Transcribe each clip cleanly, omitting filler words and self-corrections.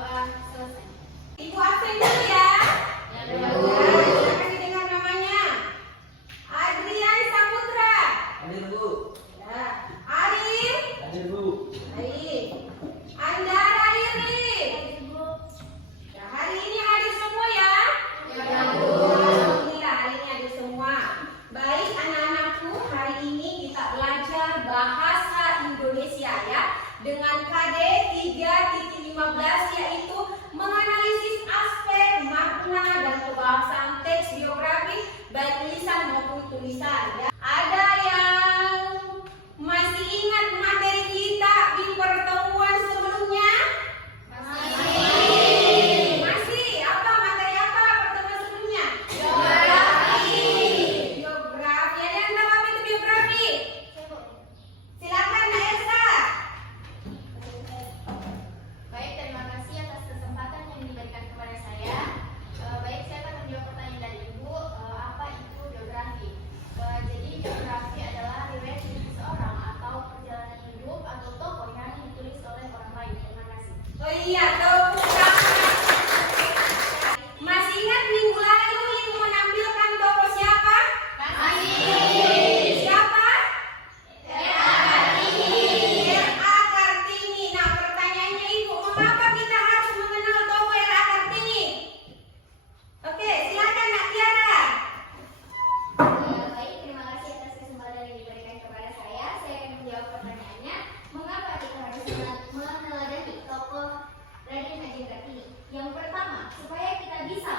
Doa selesai. Ibu absen dulu ya. Silakan didengar namanya. Adrian Saputra. Hadir Bu. Ya. Arif. Hadir Bu. Baik. Andara Irli. Ya, hari ini hadir semua ya. Alhamdulillah hari ini hadir semua. Baik anak-anakku, hari ini kita belajar bahasa Indonesia ya dengan KD 3.15 yaitu menganalisis aspek makna dan kebahasaan teks biografi baik lisan maupun tulisan ya. Ada yang masih ingat materi kita di pertemuan sebelumnya? Masih. Apa materi apa pertemuan sebelumnya? Biografi. Ada yang tahu apa itu biografi? Silakan Mbak Elsa. Baik, terima kasih atas kesempatan yang diberikan kepada saya. Baik, saya akan menjawab pertanyaan dari Ibu. Apa itu biografi? Jadi biografi adalah riwayat hidup seseorang atau perjalanan hidup atau tokoh yang ditulis oleh orang lain. Terima kasih. Oh iya, tepuk tangan. Masih ingat minggu lalu Ibu menampilkan tokoh siapa? Siapa? R.A. Kartini. Nah, pertanyaannya Ibu, mengapa kita harus mengenal tokoh R.A. Kartini? Oke, silakan Nak Tiara. Baik, terima kasih atas kesempatan yang diberikan kepada saya. Saya akan menjawab pertanyaannya. Mengapa kita harus meneladani tokoh Raden Ajeng Kartini? Yang pertama, supaya kita bisa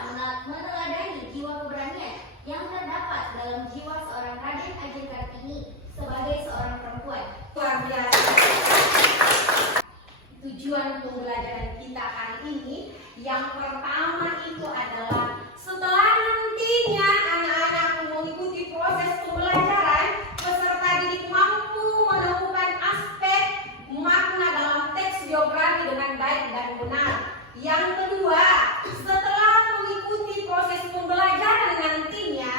meneladani jiwa keberanian yang terdapat dalam jiwa seorang Raden Ajeng Kartini sebagai seorang perempuan. Luar biasa. Tujuan pembelajaran kita hari ini yang pertama itu adalah setelah nantinya anak-anak mengikuti proses pembelajaran, peserta didik mampu menemukan aspek makna dalam teks biografi dengan baik dan benar. Yang kedua, setelah mengikuti proses pembelajaran nantinya,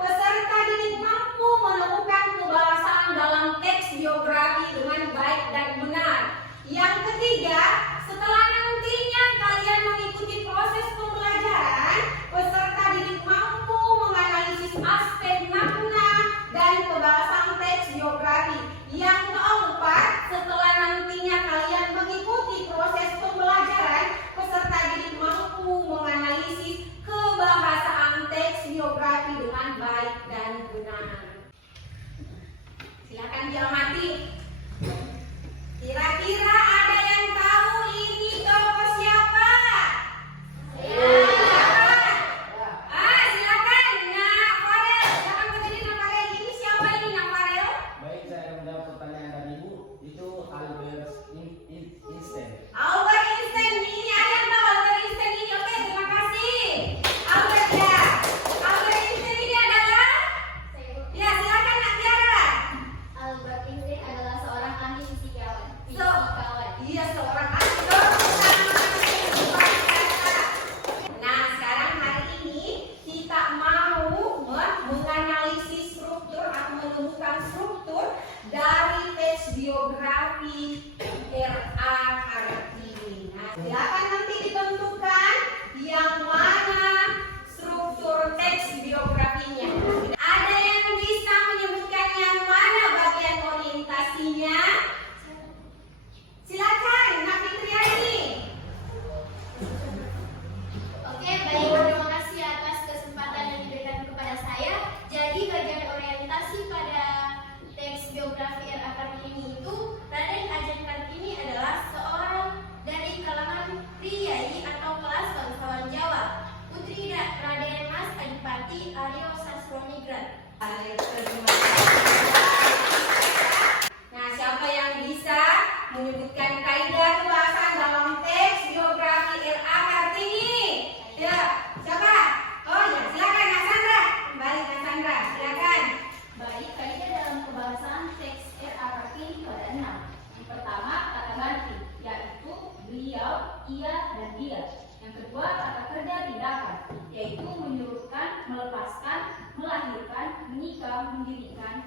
peserta didik mampu menemukan kebahasaan dalam teks biografi dengan baik dan benar. Yang ketiga, setelah nantinya kalian mengikuti proses pembelajaran, peserta didik mampu menganalisis aspek makna dan kebahasaan teks biografi. Yang keempat, setelah nantinya kalian mengikuti proses pembelajaran, peserta didik mampu menganalisis kebahasaan teks biografi dengan baik dan benar. Silakan diamati. Kira-kira ada yang tahu ini tokoh siapa? Siapa? Silakan Nak Farel. Silakan berdiri Nak Farel. Ini siapa ini Nak Farel? Baik, saya akan menjawab pertanyaan dari Ibu. Itu Albert Einstein. Albert Einstein. Ini ada yang tahu Albert Einstein ini? Oke, terima kasih. Albert ya. Albert Einstein ini adalah? Ya, silakan Nak Tiara. Albert Einstein adalah seorang ahli fisikawan. Iya, seorang ahli. Nah, sekarang hari ini kita mau menganalisis struktur atau menemukan struktur dari teks biografi R.A. Kartini. Nah, silakan nanti ditentukan yang mana struktur teks biografinya. Ada yang bisa menyebutkan yang mana bagian orientasinya? Silakan, Nak Fitriani. Oke, baik, terima kasih atas kesempatan yang diberikan kepada saya. Jadi bagian orientasi pada teks biografi R.A. Kartini itu, Raden Ajeng Kartini adalah seorang dari kalangan priyayi atau kelas bangsawan Jawa. Putri Raden Mas Adipati Aryo Sastronigrat. Nah, siapa yang bisa menyebutkan kaidah kebahasaan dalam teks biografi R.A. Kartini? Ya, siapa? Oh ya, silakan Kak Sandra. Kembali Kak Sandra, silakan. Baik, kaidah dalam kebahasaan teks R.A. Kartini itu ada 6. Yang pertama, kata ganti, yaitu beliau, ia, dan dia. Yang kedua, kata kerja tindakan, yaitu menyuruhkan, melepaskan, melahirkan, menikah, mendirikan,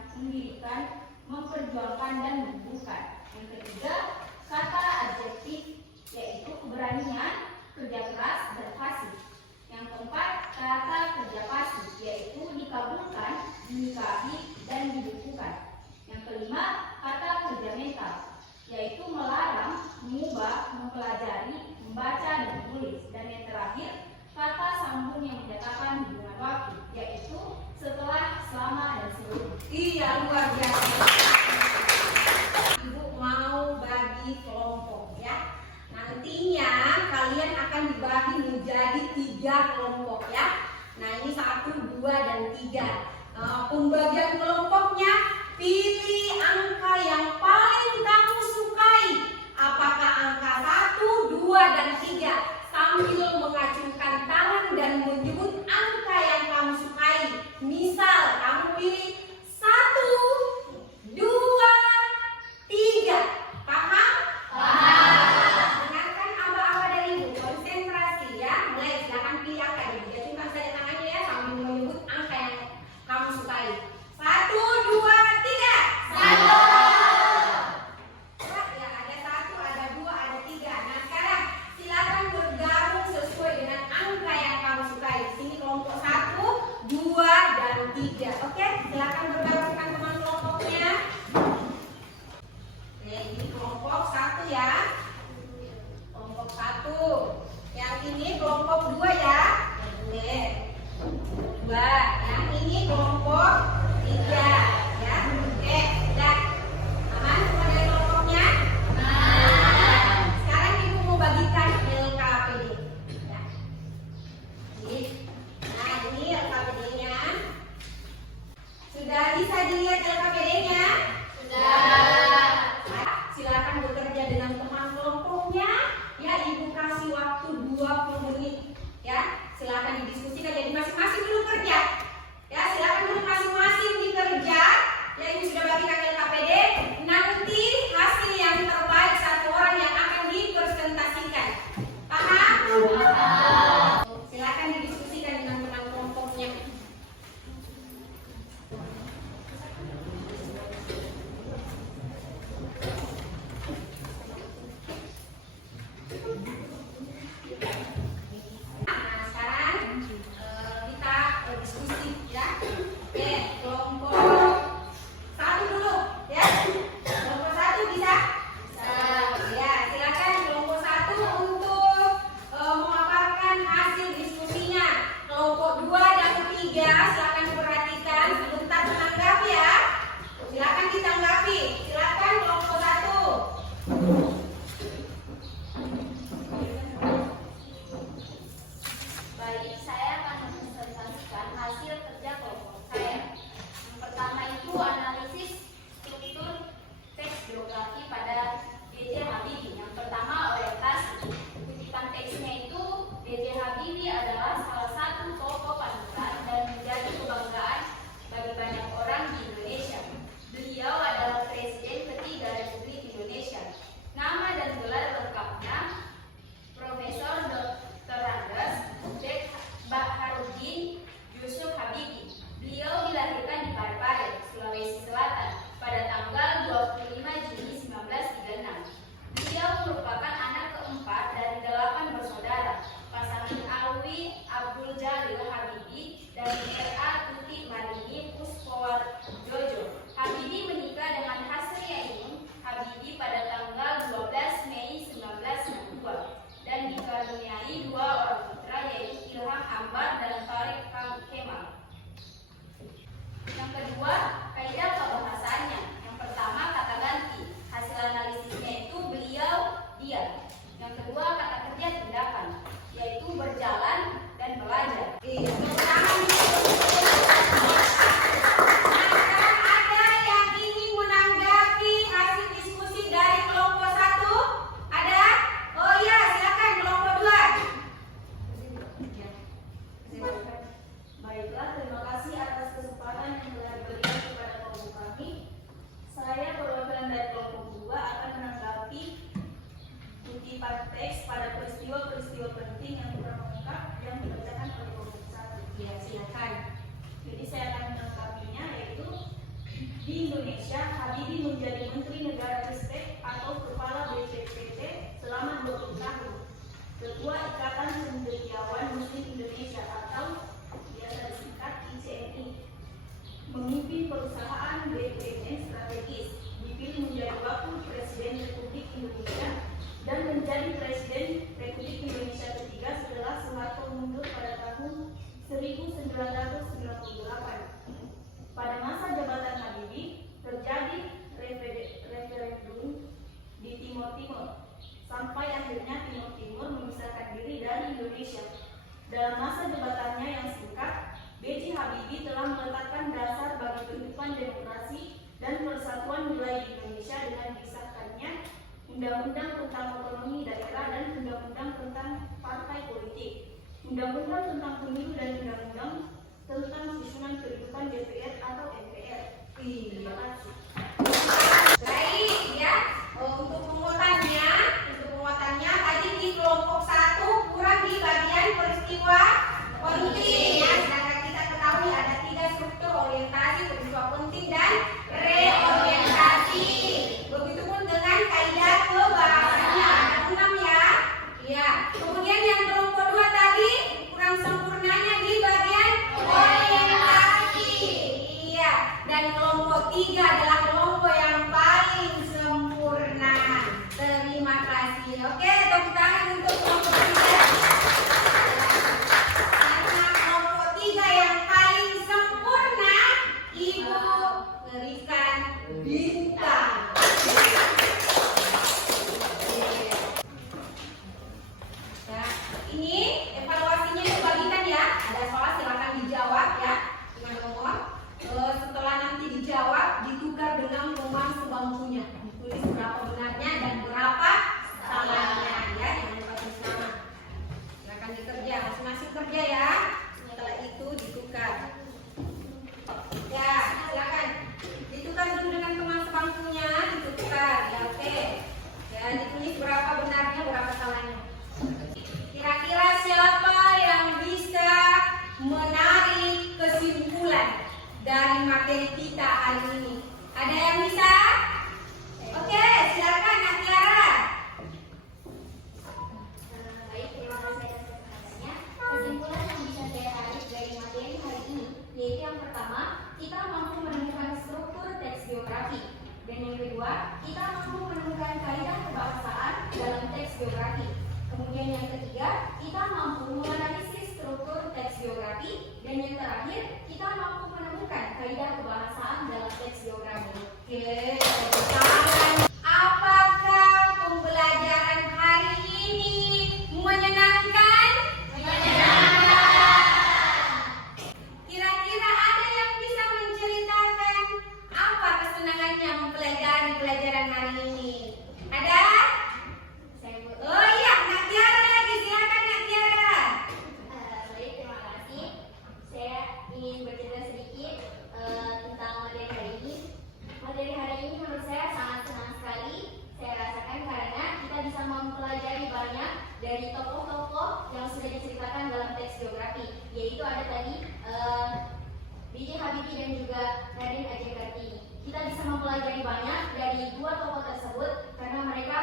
memperjuangkan, dan menyembuhkan. Yang ketiga, kata adjektif, yaitu keberanian, mempelajari, membaca dan menulis. Dan yang terakhir, kata sambung yang menyatakan hubungan waktu, yaitu setelah, selama, dan sebelum. Iya, luar biasa. Ibu mau bagi kelompok ya. Nantinya kalian akan dibagi menjadi 3 kelompok ya. Nah ini 1, 2, dan 3. Pembagian kelompoknya, pilih angka yang paling kamu sukai. Apakah angka 1, 2, dan 3? Sambil mengacungkan tangan dan menyebut angka yang kamu sukai. Misal kamu pilih 1, 2, 3. Paham? Paham. Dengarkan aba-aba dari ibu, konsentrasi ya. Mulai, silakan pilih angka. Jatuhkan saja tangannya ya sambil menyebut angka yang kamu sukai. 1, 2, 3. 1. Ya, ada 1, ada 2, ada 3. Nah sekarang silakan bergabung sesuai dengan angka yang kamu sukai. Di sini kelompok 1, 2, dan 3. Oke, silakan bergabungkan teman kelompoknya. Ini kelompok 1 ya. Kelompok 1. Yang ini kelompok 2 ya. Boleh. 2. Yang ini kelompok 3 ya. Oke, sudah. Aman semua dari kelompoknya? Aman. Sekarang ibu mau bagikan LKPD. Ya. Nah, ini LKPD-nya. Sudah bisa dilihat LKPD-nya? Sudah. Silakan bekerja dengan teman kelompoknya. Ya, ibu kasih waktu 20 menit. Ya, silakan didiskusikan. Jadi masing-masing dulu kerja. Ya, silakan dulu masing-masing dikerja. Ya, ibu sudah bagikan LKPD. Nanti hasil yang terbaik 1 orang yang akan dipresentasikan. Paham? Paham. Silakan didiskusikan dengan teman kelompoknya. Nah, sekarang kita diskusi ya. Oke, kelompok 1 dulu ya. Kelompok 1 bisa? Bisa. Ya, silakan kelompok 1 untuk memaparkan hasil diskusinya. Kelompok 2 dan 3 silakan perhatikan sebentar menanggapi ya. Silakan ditanggapi. Silakan kelompok 1. Baik, saya akan mempresentasikan hasil kerja kelompok saya. Yang pertama itu analisis struktur teks biografi pada B.J. Habibie. Yang pertama orientasi. Kutipan teksnya itu B.J. Habibie adalah salah satu tokoh panutan dan menjadi kebanggaan bagi banyak orang di Indonesia. Beliau adalah Presiden ketiga Republik Indonesia. Nama dan gelar lengkapnya Profesor Dr. Andes Baharudin Yusuf Habibie. Beliau dilahirkan di Parepare, Sulawesi Selatan pada tanggal 25 Juni 1936. Beliau merupakan anak keempat dari 8 bersaudara, pasangan Alwi Abdul Jalil Habibie dan R.A. Tuti Marini Puspowardojo. Habibie menikah dengan Hasriyainun Habibie pada tanggal 12 Mei 1992 dan dikaruniai 2 orang putra, yaitu Ilham Ambar dan Tariq Kemal. Yang kedua, kaidah pembahasannya. Yang pertama, kata ganti. Hasil analisisnya itu beliau, dia. Yang kedua, kata kerja tindakan, yaitu berjalan dan belajar. Ada yang ingin menanggapi hasil diskusi dari kelompok 1? Ada? Oh iya, silakan kelompok 2. Baiklah, terima kasih atas kesempatan yang telah diberikan kepada kelompok kami. Saya perwakilan dari kelompok 2 akan menanggapi kutipan teks pada peristiwa-peristiwa penting yang kurang lengkap yang dibacakan oleh kelompok 1. Ya, silakan. Jadi saya akan menanggapinya, yaitu di Indonesia Habibie menjadi Menteri Negara Ristek atau Kepala BPPT selama 20 tahun. Ketua Ikatan Cendekiawan Muslim Indonesia atau biasa disingkat ICMI. Memimpin perusahaan BUMN strategis. Dipilih menjadi Wakil Presiden Republik Indonesia dan menjadi Presiden Dalam masa jabatannya yang singkat, B.J. Habibie telah meletakkan dasar bagi kehidupan demokrasi dan persatuan nilai di Indonesia dengan disahkannya Undang-Undang tentang Otonomi Daerah dan Undang-Undang tentang Partai Politik, Undang-Undang tentang Pemilu dan Undang-Undang tentang Susunan Kehidupan DPR atau MPR. Terima kasih. Baik ya, untuk penguatannya tadi di kelompok 1 kurang di bagian peristiwa penting ya. Sedangkan kita ketahui ada 3 struktur: orientasi, peristiwa penting, dan reorientasi. Begitupun dengan kaidah kebahasaannya ada 6 ya. Ya. Kemudian yang kelompok 2 tadi kurang sempurnanya di bagian orientasi. Iya. Dan kelompok 3 adalah kelompok yang paling sempurna. Terima kasih. Oke, tepuk tangan untuk kelompok 3. Karena kelompok 3 yang paling sempurna, Ibu berikan bintang. Nah, ini evaluasinya dibagikan ya. Ada soal silakan dijawab ya dengan nomor. Setelah nanti dijawab, ditukar dengan nomor sebangkunya. Ditulis berapa benarnya dan berapa salahnya ya. Jangan lupa tulis nama. Silakan dikerja, masing-masing kerja ya. Setelah itu ditukar. Ya, silakan. Ditukar dulu dengan teman sebangkunya, ditukar. Ya, oke. Ya, ditulis berapa benarnya, berapa salahnya. Kira-kira siapa yang bisa menarik kesimpulan dari materi kita hari ini? Ada yang bisa? Oke, silakan Kak Tiara. Baik, terima kasih atas pertanyaannya. Kesimpulan yang bisa saya tarik dari materi hari ini yaitu yang pertama, kita mampu menemukan struktur teks biografi, dan yang kedua, kita mampu menemukan kaidah kebahasaan dalam teks biografi. Kemudian yang ketiga, kita mampu menganalisis struktur teks biografi, dan yang terakhir, kita mampu menemukan kaidah kebahasaan dalam teks biografi. Oke, tepuk tangan. Apakah pembelajaran hari ini menyenangkan? Kira-kira ada yang bisa menceritakan apa kesenangannya mempelajari pelajaran hari ini? Ada? Oh iya, Kak Tiara lagi. Silakan Kak Tiara. Baik, terima kasih. Saya ingin bercerita sedikit tentang materi hari ini. Materi hari ini menurut saya sangat senang sekali saya rasakan karena kita bisa mempelajari banyak dari tokoh-tokoh yang sudah diceritakan dalam teks biografi, yaitu ada tadi B.J. Habibie dan juga Raden Ajeng Kartini. Kita bisa mempelajari banyak dari dua tokoh tersebut karena mereka